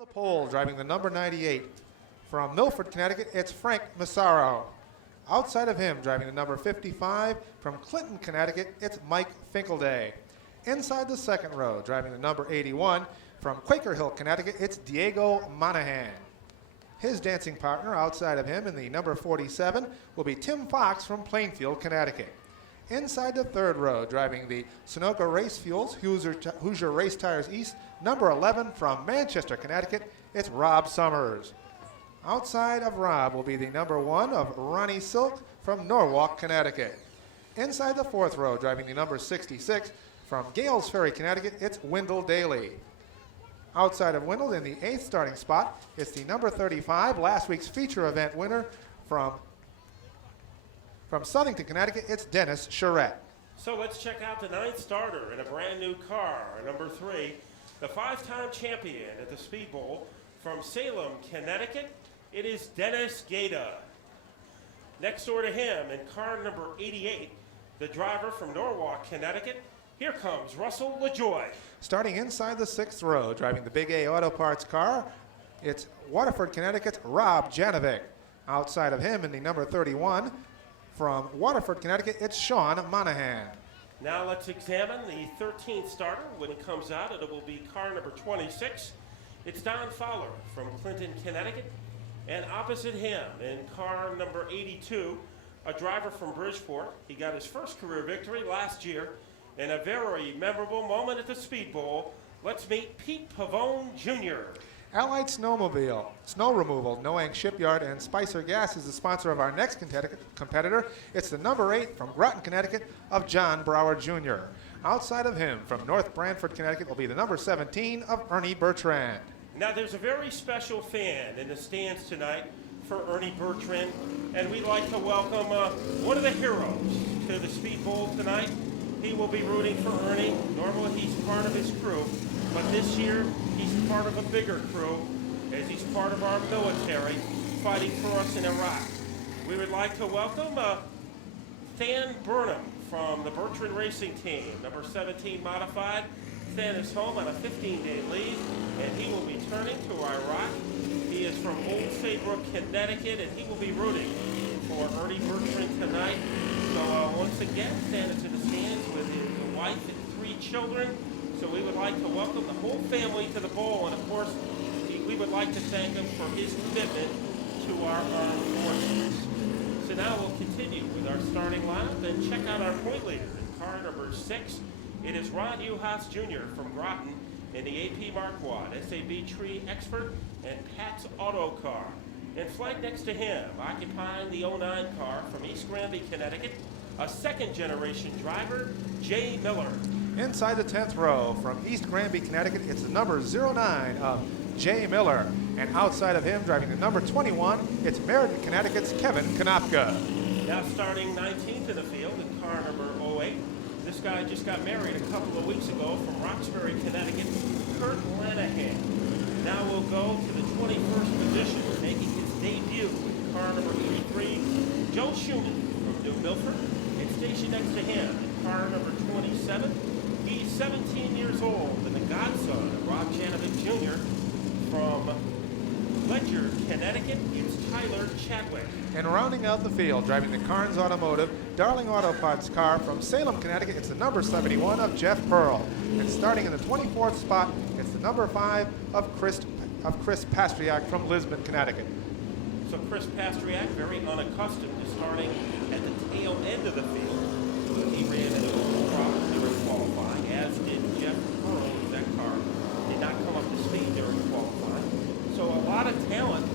the pole, driving the number 98. From Milford, Connecticut, it's Frank Mucciacciaro. Outside of him, driving the number 55, from Clinton, Connecticut, it's Mike Finkelday. Inside the second row, driving the number 81, from Quaker Hill, Connecticut, it's Diego Monahan. His dancing partner outside of him in the number 47 will be Tim Fox from Plainfield, Connecticut. Inside the third row, driving the Sunoco Race Fuels Hoosier Race Tires East, number 11 from Manchester, Connecticut, it's Rob Summers. Outside of Rob will be the number 1 of Ronnie Silk from Norwalk, Connecticut. Inside the fourth row, driving the number 66 from Gales Ferry, Connecticut, it's Wendell Daly. Outside of Wendell in the 8th starting spot, it's the number 35, last week's feature event winner from Southington, Connecticut, it's Dennis Charette. So let's check out the 9th starter in a brand new car, number 3, the 5-time champion at the Speedbowl from Salem, Connecticut. It is Dennis Gaeta. Next door to him in car number 88, the driver from Norwalk, Connecticut. Here comes Russell LaJoy. Starting inside the 6th row, driving the Big A Auto Parts car, it's Waterford, Connecticut's Rob Janovic. Outside of him in the number 31, from Waterford, Connecticut, it's Sean Monahan. Now let's examine the 13th starter. When it comes out, it will be car number 26. It's Don Fowler from Clinton, Connecticut. And opposite him in car number 82, a driver from Bridgeport. He got his first career victory last year in a very memorable moment at the Speedbowl. Let's meet Pete Pavone Jr. Allied Snow Removal, Noang Shipyard, and Spicer Gas is the sponsor of our next competitor. It's the number 8 from Groton, Connecticut, of John Brower Jr. Outside of him, from North Branford, Connecticut, will be the number 17 of Ernie Bertrand. Now there's a very special fan in the stands tonight for Ernie Bertrand, and we'd like to welcome one of the heroes to the Speedbowl tonight. He will be rooting for Ernie. Normally he's part of his crew, but this year he's part of a bigger crew as he's part of our military fighting for us in Iraq. We would like to welcome Than Burnham from the Bertrand Racing Team, number 17 modified. Than is home on a 15-day leave, and he will be turning to Iraq. He is from Old Saybrook, Connecticut, and he will be rooting for Ernie Bertrand tonight. So once again, Than is in the stands with his wife and 3 children. So we would like to welcome the whole family to the bowl, and of course, we would like to thank him for his commitment to our armed forces. So now we'll continue with our starting lineup and check out our point leader in car number 6. It is Ron Uhas Jr. from Groton in the AP Marquardt, SAB Tree Expert, and Pat's Auto Car. And flanked next to him, occupying the 09 car from East Granby, Connecticut, a second-generation driver, Jay Miller. Inside the 10th row, from East Granby, Connecticut, it's the number 09 of Jay Miller. And outside of him, driving the number 21, it's Meriden, Connecticut's Kevin Konopka. Now starting 19th in the field in car number 08. This guy just got married a couple of weeks ago from Roxbury, Connecticut, Kurt Lanahan. Now we'll go to the 21st position, making his debut in car number 83, Joe Schumann from New Milford. And stationed next to him in car number 27, he's 17 years old and the godson of Rob Janovic Jr. from Ledger, Connecticut, it's Tyler Chadwick. And rounding out the field, driving the Carnes Automotive, Darling Auto Parts car from Salem, Connecticut, it's the number 71 of Jeff Pearl. And starting in the 24th spot, it's the number 5 of Chris Pastriak from Lisbon, Connecticut. So Chris Pastriak, very unaccustomed to starting at the tail end of the field. He ran into a problem during qualifying, as did Jeff Pearl. That car did not come up to speed during qualifying. So a lot of talent,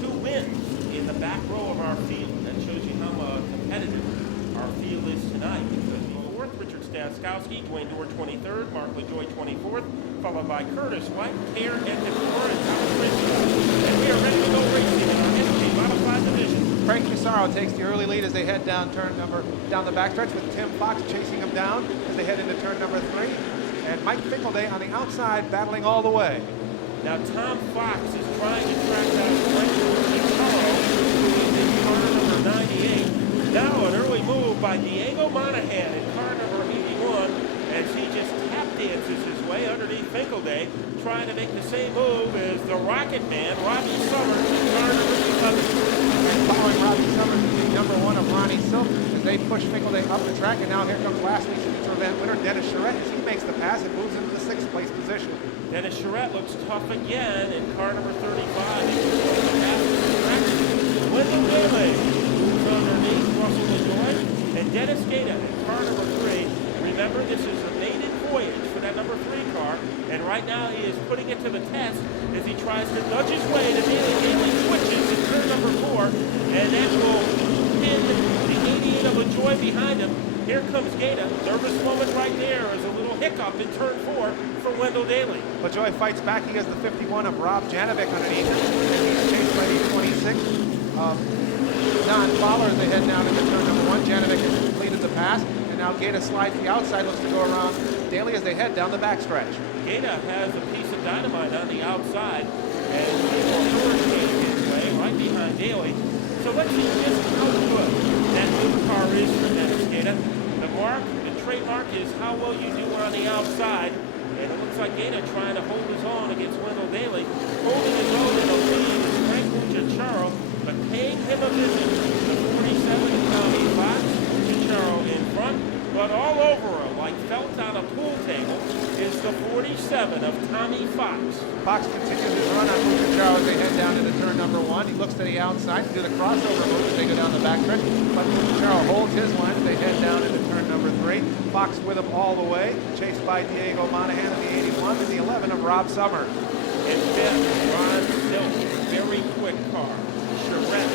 2 wins in the back row of our field. That shows you how competitive our field is tonight. Because the 4th, Richard Staskowski, Dwayne Dorr 23rd, Mark LaJoy 24th, followed by Curtis White, Care, and DeFore, and Thomas Richards. And we are ready to go racing in our SG Modified Division. Frank Mucciacciaro takes the early lead as they head down down the backstretch, with Tim Fox chasing him down as they head into turn number 3. And Mike Finkelday on the outside battling all the way. Now Tom Fox is trying to track down Frank Mucciacciaro, who's in car number 98. Now an early move by Diego Monahan in car number 81 as he just tap dances his way away underneath Finkelday, trying to make the same move as the Rocket Man, Robbie Summers, in car number 11. And following Robbie Summers is the number 1 of Ronnie Silk as they push Finkelday up the track. And now here comes last week's feature event winner Dennis Charette as he makes the pass and moves into the 6th place position. Dennis Charette looks tough again in car number 35. He's going to pass the track. Wendell Bailey moves underneath Russell LaJoy. And Dennis Gaeta in car number 3. Remember, this is a maiden voyage for that number 3 car. And right now he is putting it to the test as he tries to nudge his way to Bailey. Bailey switches in turn number 4. And that will pin the 88 of LaJoy behind him. Here comes Gaeta. Nervous moment right there as a little hiccup in turn 4 for Wendell Daly. LaJoy fights back. He has the 51 of Rob Janovic underneath him. And he's chased by the 26. Don Fowler as they head down into turn number 1. Janovic has completed the pass. And now Gaeta slides the outside, looks to go around Daly as they head down the backstretch. Gaeta has a piece of dynamite on the outside. And he will hurricane his way right behind Daly. So let's see just how good that new car is for Dennis Gaeta. The trademark is how well you do on the outside. And it looks like Gaeta trying to hold his own against Wendell Daly. Holding his own in the lead is Frank Mucciacciaro, but paying him a visit. The 47 of Tommy Fox, Mucciacciaro in front, but all over him, like felt on a pool table, is the 47 of Tommy Fox. Fox continues his run on Mucciacciaro as they head down into turn number 1. He looks to the outside to do the crossover move as they go down the backstretch. But Mucciacciaro holds his line as they head down into turn number 3. Fox with him all the way, chased by Diego Monahan of the 81 and the 11 of Rob Summers. And then Ron Silk, very quick car. Charette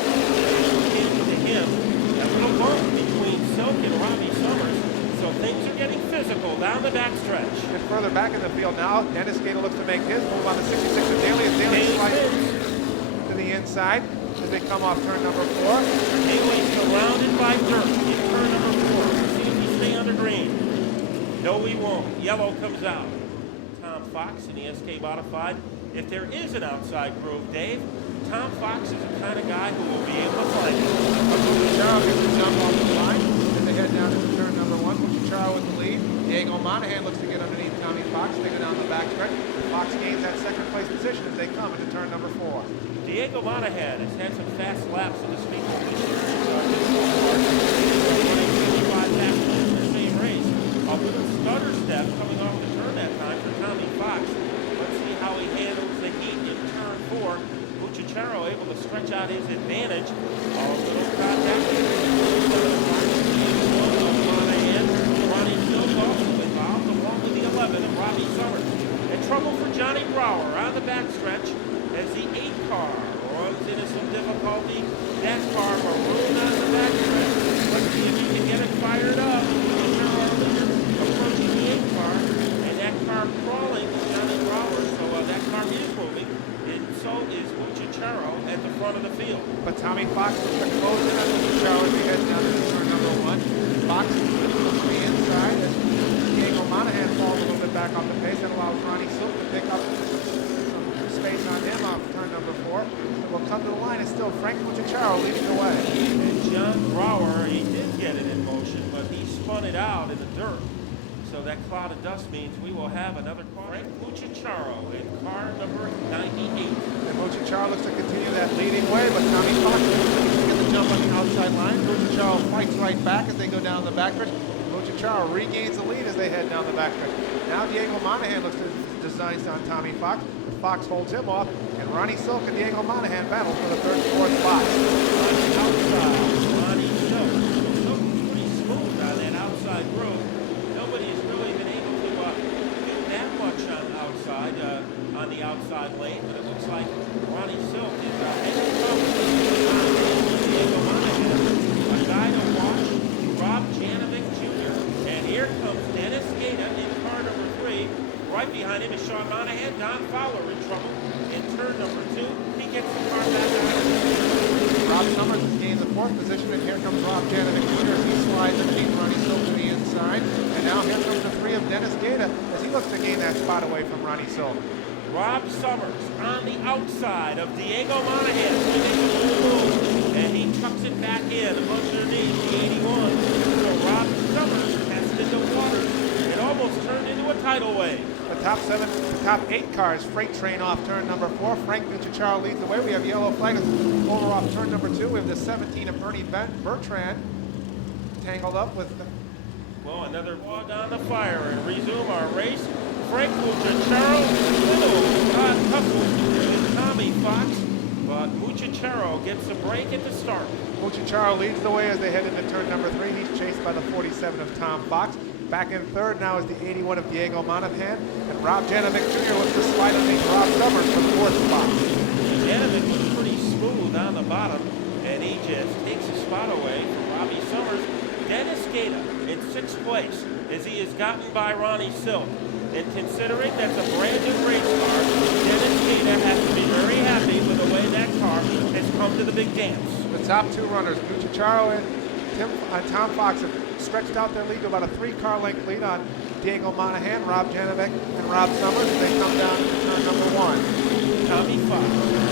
into him. A little bump between Silk and Robbie Summers. So things are getting physical down the backstretch. And further back in the field now, Dennis Gaeta looks to make his move on the 66 of Daly as Daly slides to the inside as they come off turn number 4. Daly surrounded by dirt in turn number 4. See if he stay under green. No, he won't. Yellow comes out. Tom Fox in the SK Modified. If there is an outside groove, Dave, Tom Fox is the kind of guy who will be able to find it. Mucciacciaro gets the jump off the line as they head down into turn number 1. Mucciacciaro with the lead. Diego Monahan looks to get underneath Tommy Fox. They go down the backstretch. Fox gains that 2nd place position as they come into turn number 4. Diego Monahan has had some fast laps in the Speedbowl this year. Running 55 laps in the same race. A little stutter step coming off the turn that time for Tommy Fox. Let's see how he handles the heat in turn 4. Mucciacciaro able to stretch out his advantage. A little contact. Monahan. Ronnie Silk also involved along with the 11 of Robbie Summers. And trouble for Johnny Brower on the backstretch as the 8 car runs into some difficulty. That car marooned on the backstretch. Let's see if he can get it fired up. Approaching the 8 car, and that car crawling with Johnny Brower, so that car is moving, and so is Mucciacciaro at the front of the field. But Tommy Fox looks to close in on Mucciacciaro as he heads down to turn number 1. Fox looks to the inside as Diego Monahan falls a little bit back off the pace. That allows Ronnie Silk to pick up some space on him off turn number 4. So we'll come to the line. It's still Frank Mucciacciaro leading the way. And John Brower, he did get it in motion, but he spun it out in the dirt. So that cloud of dust means we will have another car. Frank Mucciacciaro in car number 98. And Mucciacciaro looks to continue that leading way, but Tommy Fox looks to get the jump on the outside line. Mucciacciaro fights right back as they go down the backstretch. Mucciacciaro regains the lead as they head down the backstretch. Now Diego Monahan looks to design on Tommy Fox. Fox holds him off, and Ronnie Silk and Diego Monahan battle for the 3rd and 4th spot. On the outside, Ronnie Silk. Silk pretty smooth on that outside groove. Nobody's really been able to do that much on the outside lane, but it looks like Ronnie Silk is making trouble. Diego Monahan, a guy to watch, Rob Janovic Jr. And here comes Dennis Gaeta in car number 3. Right behind him is Sean Monahan. Don Fowler in trouble. In turn number 2, he gets the car back out. Rob Summers has gained the 4th position, and here comes Rob Janovic Jr. as he slides underneath Ronnie Silk to the inside. And now here comes the 3 of Dennis Gaeta as he looks to gain that spot away from Ronnie Silk. Rob Summers on the outside of Diego Monahan. And he tucks it back in underneath the 81. So Rob Summers tested the water. It almost turned into a tidal wave. The top 8 cars, Freight Train off turn number 4. Frank Mucciacciaro leads the way. We have yellow flag over off turn number 2. We have the 17 of Ernie Bertrand tangled up with the... Well, another log on the fire and resume our race. Frank Mucciacciaro, little couple with Tommy Fox, but Mucciacciaro gets a break at the start. Mucciacciaro leads the way as they head into turn number 3. He's chased by the 47 of Tom Fox. Back in third now is the 81 of Diego Monahan, and Rob Janovic Jr. looks to slide underneath Rob Summers for the 4th spot. Janovic was pretty smooth on the bottom, and he just takes a spot away from Robbie Summers. Dennis Gaeta in 6th place as he is gotten by Ronnie Silk. And considering that's a brand new race car, Dennis Gaeta has to be very happy with the way that car has come to the big dance. The top 2 runners, Mucciacciaro and Tom Fox, have stretched out their lead to about a 3-car length lead on Diego Monahan, Rob Janovic, and Rob Summers as they come down to turn number 1. Tommy Fox,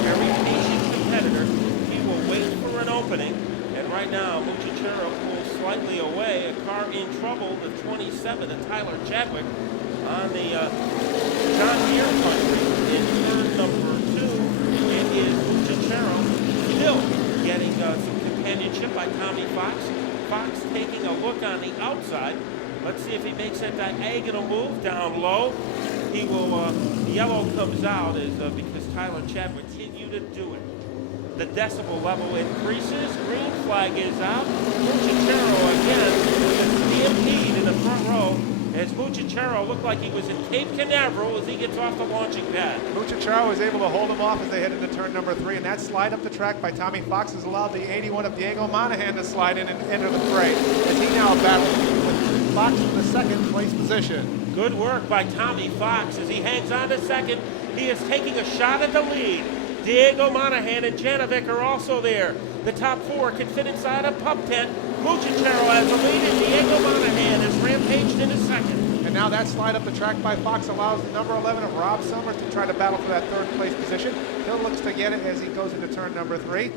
very patient competitor. He will wait for an opening. And right now, Mucciacciaro pulls slightly away. A car in trouble, the 27 of Tyler Chadwick on the John Deere country in turn number 2. It is Mucciacciaro still getting some companionship by Tommy Fox. Fox taking a look on the outside. Let's see if he makes that diagonal move down low. He will, yellow comes out because Tyler Chadwick continue to do it. The decibel level increases. Green flag is out. Mucciacciaro again with a stampede in the front row as Mucciacciaro looked like he was in Cape Canaveral as he gets off the launching pad. Mucciacciaro was able to hold him off as they head into turn number 3, and that slide up the track by Tommy Fox has allowed the 81 of Diego Monahan to slide in and enter the fray as he now battles with Fox in the 2nd place position. Good work by Tommy Fox as he hangs on to 2nd. He is taking a shot at the lead. Diego Monahan and Janovic are also there. The top 4 can fit inside a pup tent. Mucciacciaro has the lead, and Diego Monahan is rampaged into 2nd. And now that slide up the track by Fox allows the number 11 of Rob Summers to try to battle for that 3rd place position. Hill looks to get it as he goes into turn number 3.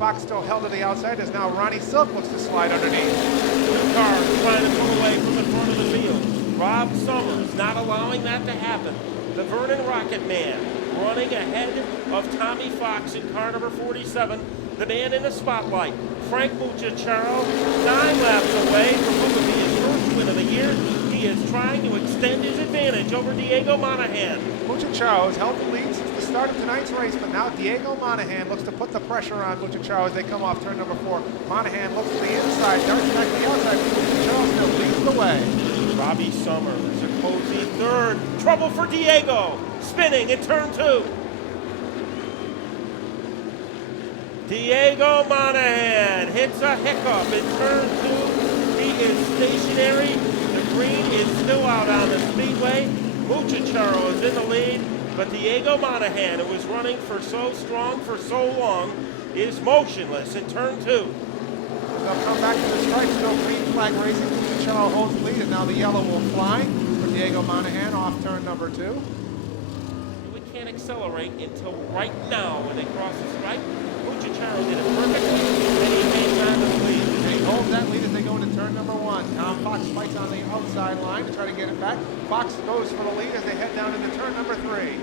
Fox still held to the outside as now Ronnie Silk looks to slide underneath. 2 cars trying to pull away from the front of the field. Rob Summers not allowing that to happen. The Vernon Rocket Man running ahead of Tommy Fox in car number 47. The man in the spotlight, Frank Mucciacciaro, 9 laps away from what would be his first win of the year. He is trying to extend his advantage over Diego Monahan. Mucciacciaro has held the lead since the start of tonight's race, but now Diego Monahan looks to put the pressure on Mucciacciaro as they come off turn number 4. Monahan looks to the inside, darts back to the outside. Mucciacciaro still leads the way. Robbie Summers, a cozy 3rd. Trouble for Diego, spinning in turn 2. Diego Monahan hits a hiccup in turn 2. He is stationary. The green is still out on the speedway. Mucciacciaro is in the lead, but Diego Monahan, who was running for so strong for so long, is motionless in turn 2. They'll come back to the stripe, still green flag racing. Mucciacciaro holds the lead, and now the yellow will fly for Diego Monahan off turn number 2. We can't accelerate until right now when they cross the stripe. Mucciacciaro did it perfectly, and he hangs on to the lead. And he holds that lead as they go into turn number 1. Tom Fox fights on the outside line to try to get it back. Fox goes for the lead as they head down into turn number 3.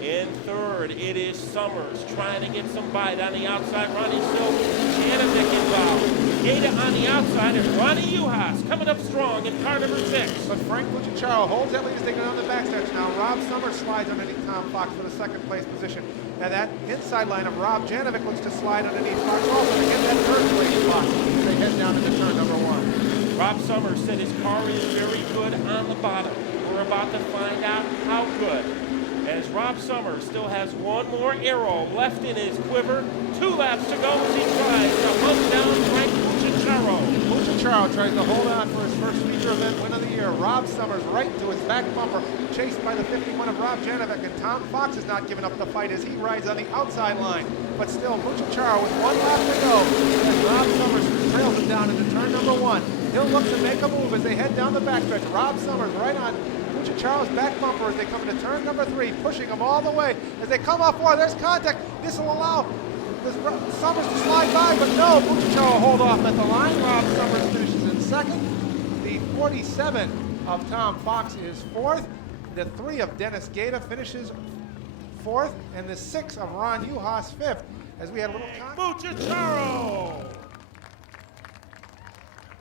In 3rd, it is Summers trying to get some bite on the outside. Ronnie Silk, Janovic involved. Gaeta on the outside, and Ronnie Uhas coming up strong in car number 6. But Frank Mucciacciaro holds that lead as they go down the backstretch. Now Rob Summers slides underneath Tom Fox for the 2nd place position. Now that inside line of Rob Janovic looks to slide underneath Fox also to get that 3rd place spot as they head down into turn number 1. Rob Summers said his car is very good on the bottom. We're about to find out how good. As Rob Summers still has 1 more arrow left in his quiver. 2 laps to go as he tries to hunt down Frank Mucciacciaro. Mucciacciaro tries to hold on for his first feature event win of the year. Rob Summers right to his back bumper, chased by the 51 of Rob Janovic, and Tom Fox is not giving up the fight as he rides on the outside line. But still, Mucciacciaro with 1 lap to go as Rob Summers trails him down into turn number 1. He'll look to make a move as they head down the backstretch. Rob Summers right on Mucciacciaro's back bumper as they come into turn number 3, pushing him all the way. As they come off 4, there's contact. This will allow Summers to slide by, but no, Mucciacciaro hold off at the line. Rob Summers finishes in 2nd. The 47 of Tom Fox is 4th. The 3 of Dennis Gaeta finishes 4th, and the 6 of Ron Uhas 5th. As we had a little Mucciacciaro.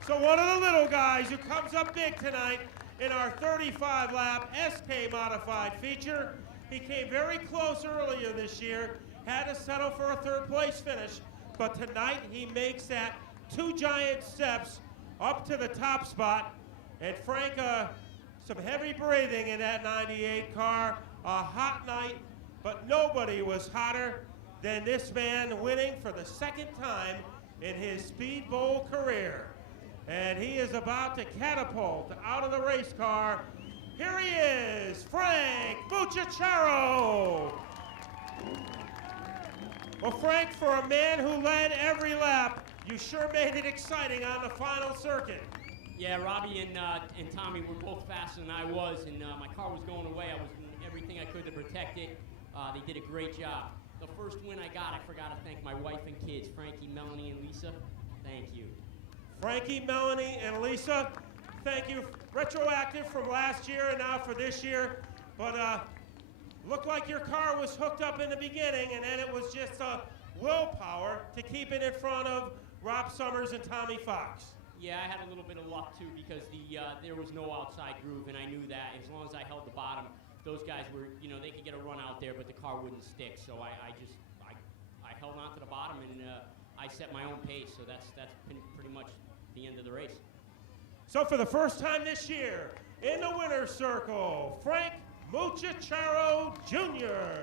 So one of the little guys who comes up big tonight in our 35-lap SK modified feature. He came very close earlier this year, had to settle for a 3rd place finish, but tonight he makes that 2 giant steps up to the top spot. And Frank, some heavy breathing in that 98 car, a hot night, but nobody was hotter than this man winning for the 2nd time in his Speedbowl career. And he is about to catapult out of the race car. Here he is, Frank Mucciacciaro. Well, Frank, for a man who led every lap, you sure made it exciting on the final circuit. Yeah, Robbie and Tommy were both faster than I was, and my car was going away. I was doing everything I could to protect it. They did a great job. The first win I got, I forgot to thank my wife and kids, Frankie, Melanie, and Lisa. Thank you. Frankie, Melanie, and Lisa, thank you. Retroactive from last year and now for this year. But looked like your car was hooked up in the beginning, and then it was just willpower to keep it in front of Rob Summers and Tommy Fox. Yeah, I had a little bit of luck too because there was no outside groove, and I knew that. As long as I held the bottom, those guys were, they could get a run out there, but the car wouldn't stick. So I held on to the bottom, and I set my own pace. So that's pretty much the end of the race. So for the first time this year, in the winner's circle, Frank Mucciacciaro Jr.